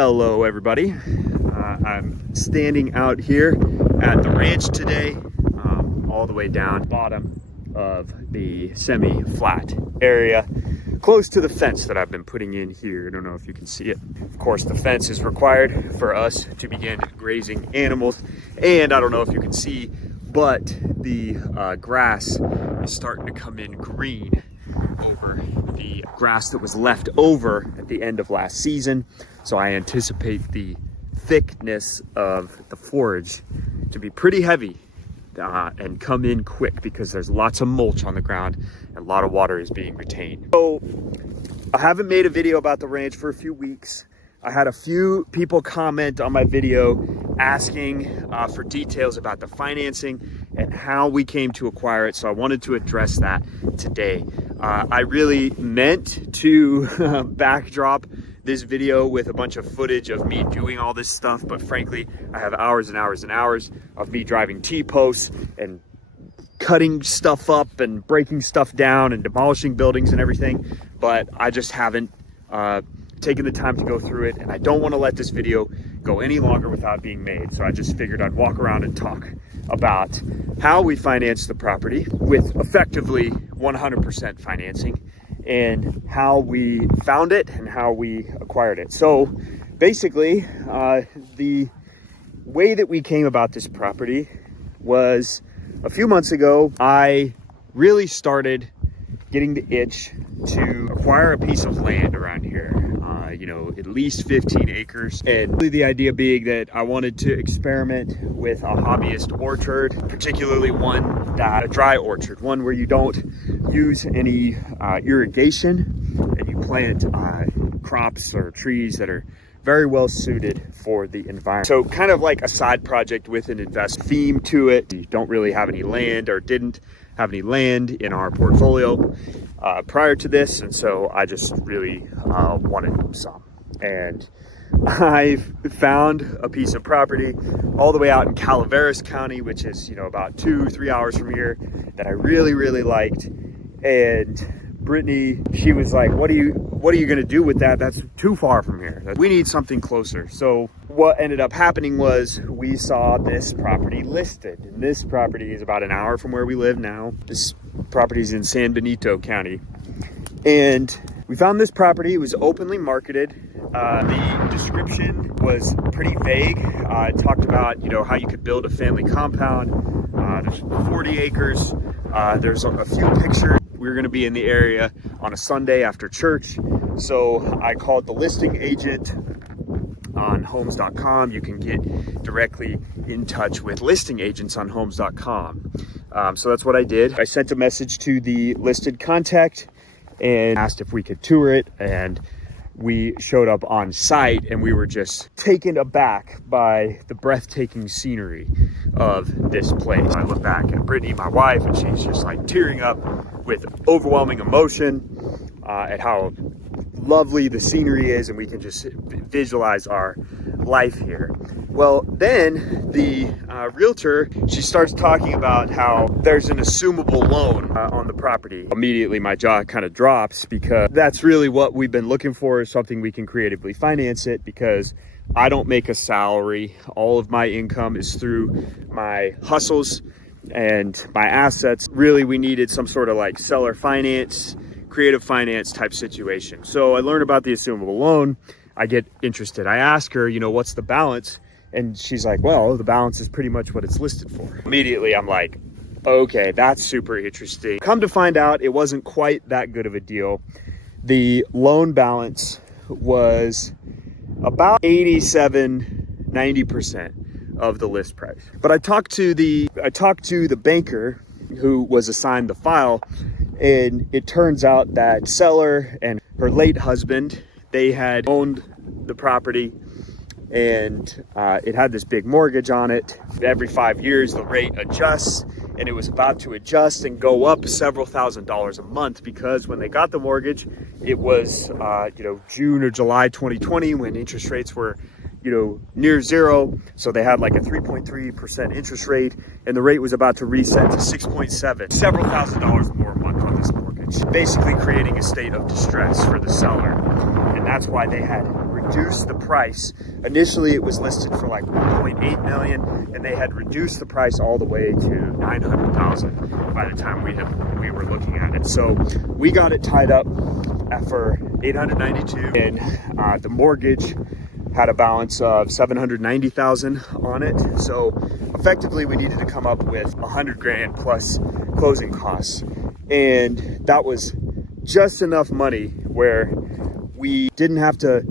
Hello everybody, I'm standing out here at the ranch today, all the way down bottom of the semi-flat area, close to the fence that I've been putting in here. I don't know if you can see it. Of course, the fence is required for us to begin grazing animals, and I don't know if you can see, but the grass is starting to come in green over the grass that was left over at the end of last season. So I anticipate the thickness of the forage to be pretty heavy and come in quick because there's lots of mulch on the ground and a lot of water is being retained. So I haven't made a video about the ranch for a few weeks. I had a few people comment on my video asking for details about the financing and how we came to acquire it. So I wanted to address that today. I really meant to backdrop this video with a bunch of footage of me doing all this stuff, but frankly, I have hours and hours and hours of me driving T-posts and cutting stuff up and breaking stuff down and demolishing buildings and everything, but I just haven't taken the time to go through it, and I don't want to let this video go any longer without being made. So I just figured I'd walk around and talk about how we financed the property with effectively 100% financing, and how we found it and how we acquired it. So basically, the way that we came about this property was a few months ago. I really started getting the itch to acquire a piece of land around here, at least 15 acres. And really the idea being that I wanted to experiment with a hobbyist orchard, particularly a dry orchard, one where you don't use any irrigation and you plant crops or trees that are very well suited for the environment. So kind of like a side project with an invest theme to it. You don't really have any land, or didn't have any land in our portfolio prior to this, and so I just really wanted some. And I found a piece of property all the way out in Calaveras County, which is about 2-3 hours from here, that I really liked. And Brittany, she was like, what are you gonna do with that? That's too far from here. We need something closer. So what ended up happening was we saw this property listed, and this property is about an hour from where we live now. This property is in San Benito County, and we found this property. It was openly marketed. The description was pretty vague. It talked about how you could build a family compound. There's 40 acres. There's a few pictures. We were going to be in the area on a Sunday after church, so I called the listing agent on homes.com. You can get directly in touch with listing agents on homes.com. So that's what I did. I sent a message to the listed contact and asked if we could tour it, and we showed up on site and we were just taken aback by the breathtaking scenery of this place. I look back at Brittany, my wife, and she's just like tearing up with overwhelming emotion at how lovely the scenery is, and we can just visualize our life here. Well, then the realtor, she starts talking about how there's an assumable loan on the property. Immediately my jaw kind of drops, because that's really what we've been looking for, is something we can creatively finance it, because I don't make a salary. All of my income is through my hustles and my assets. Really, we needed some sort of like seller finance, creative finance type situation. So I learned about the assumable loan. I get interested. I ask her, what's the balance? And she's like, well, the balance is pretty much what it's listed for. Immediately, I'm like, okay, that's super interesting. Come to find out, it wasn't quite that good of a deal. The loan balance was about 90% of the list price. But I talked to the banker who was assigned the file, and it turns out that seller and her late husband, they had owned the property, and it had this big mortgage on it. Every 5 years the rate adjusts, and it was about to adjust and go up several $1,000s a month, because when they got the mortgage, it was June or July 2020, when interest rates were near zero. So they had like a 3.3% interest rate, and the rate was about to reset to 6.7, several $1,000s more a month on this mortgage, basically creating a state of distress for the seller. And that's why they had reduced the price. Initially it was listed for like 1.8 million, and they had reduced the price all the way to 900,000 by the time we were looking at it. So we got it tied up for 892, and the mortgage had a balance of 790,000 on it. So effectively we needed to come up with 100 grand plus closing costs, and that was just enough money where we didn't have to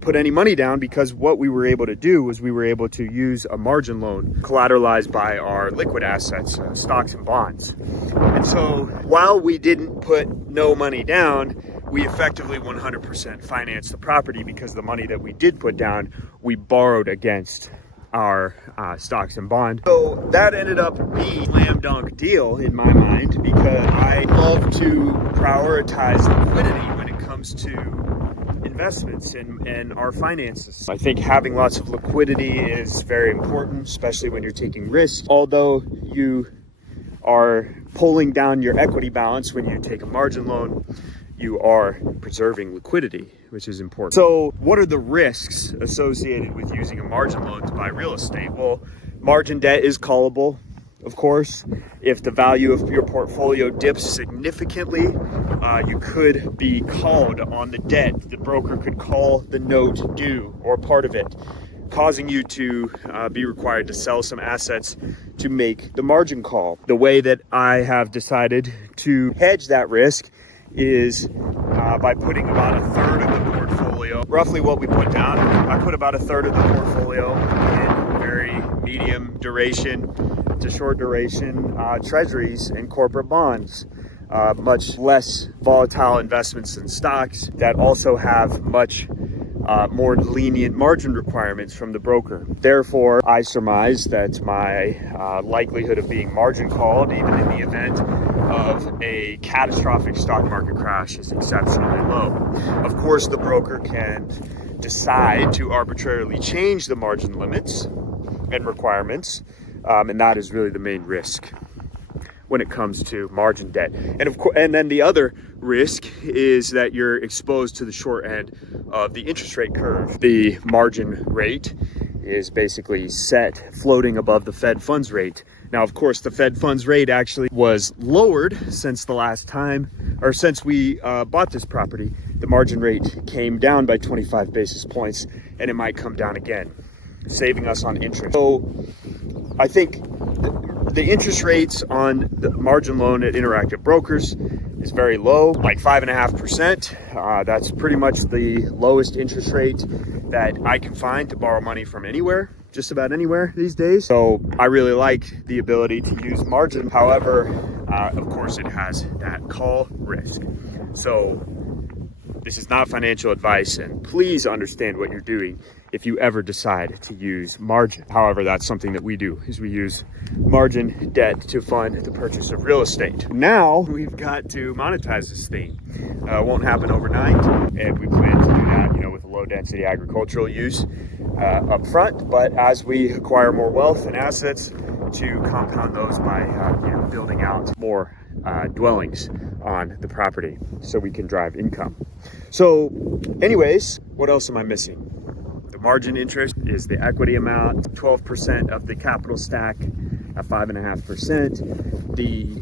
put any money down, because what we were able to do was we were able to use a margin loan collateralized by our liquid assets, stocks and bonds. And so while we didn't put no money down, we effectively 100% financed the property, because the money that we did put down, we borrowed against our stocks and bond. So that ended up being a slam dunk deal in my mind, because I love to prioritize liquidity when it comes to investments and our finances. I think having lots of liquidity is very important, especially when you're taking risks. Although you are pulling down your equity balance when you take a margin loan, you are preserving liquidity, which is important. So what are the risks associated with using a margin loan to buy real estate? Well, margin debt is callable, of course. If the value of your portfolio dips significantly, you could be called on the debt. The broker could call the note due or part of it, causing you to be required to sell some assets to make the margin call. The way that I have decided to hedge that risk is by putting about a third of the portfolio, roughly what we put down. I put about a third of the portfolio in very medium duration to short duration treasuries and corporate bonds, much less volatile investments in stocks that also have much more lenient margin requirements from the broker. Therefore, I surmise that my likelihood of being margin called, even in the event of a catastrophic stock market crash, is exceptionally low. Of course, the broker can decide to arbitrarily change the margin limits and requirements, and that is really the main risk when it comes to margin debt. And then the other risk is that you're exposed to the short end of the interest rate curve. The margin rate is basically set floating above the Fed funds rate. Now, of course, the Fed funds rate actually was lowered since the last time, or since we bought this property. The margin rate came down by 25 basis points, and it might come down again, saving us on interest. So I think the interest rates on the margin loan at Interactive Brokers is very low, like 5.5%. That's pretty much the lowest interest rate that I can find to borrow money from anywhere, just about anywhere these days. So I really like the ability to use margin. However, of course, it has that call risk. So this is not financial advice, and please understand what you're doing if you ever decide to use margin. However, that's something that we do, is we use margin debt to fund the purchase of real estate. Now we've got to monetize this thing. It won't happen overnight, and we plan to do that, with a low density agricultural use up front. But as we acquire more wealth and assets, to compound those by building out more dwellings on the property so we can drive income. So anyways, what else am I missing? The margin interest is the equity amount, 12% of the capital stack at 5.5%. The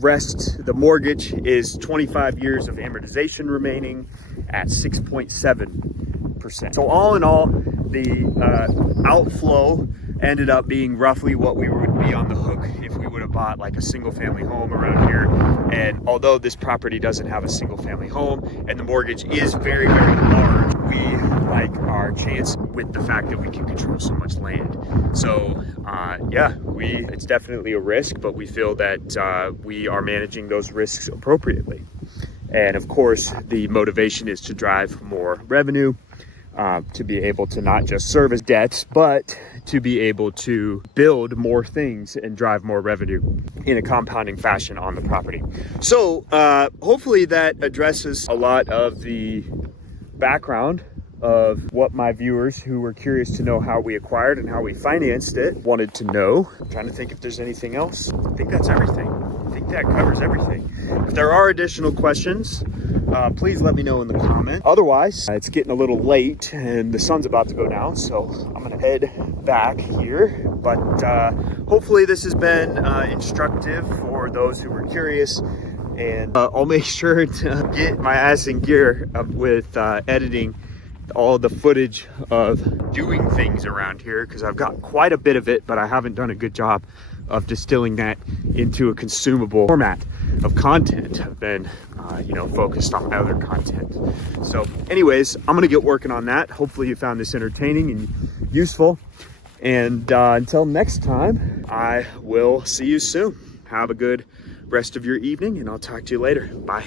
rest, the mortgage, is 25 years of amortization remaining at 6.7%. So all in all, the outflow ended up being roughly what we would be on the hook if we would have bought like a single family home around here. And although this property doesn't have a single family home and the mortgage is very, very large, we like our chance with the fact that we can control so much land. So it's definitely a risk, but we feel that we are managing those risks appropriately. And of course, the motivation is to drive more revenue, to be able to not just service debts, but to be able to build more things and drive more revenue in a compounding fashion on the property. So hopefully that addresses a lot of the background of what my viewers who were curious to know how we acquired and how we financed it wanted to know. I'm trying to think if there's anything else. I think that's everything. I think that covers everything. If there are additional questions, please let me know in the comments. Otherwise, it's getting a little late and the sun's about to go down, so I'm gonna head back here. But hopefully this has been instructive for those who were curious. And I'll make sure to get my ass in gear with editing all the footage of doing things around here, because I've got quite a bit of it, but I haven't done a good job of distilling that into a consumable format of content. I've been focused on my other content. So anyways, I'm gonna get working on that. Hopefully you found this entertaining and useful, and until next time, I will see you soon. Have a good rest of your evening, and I'll talk to you later. Bye.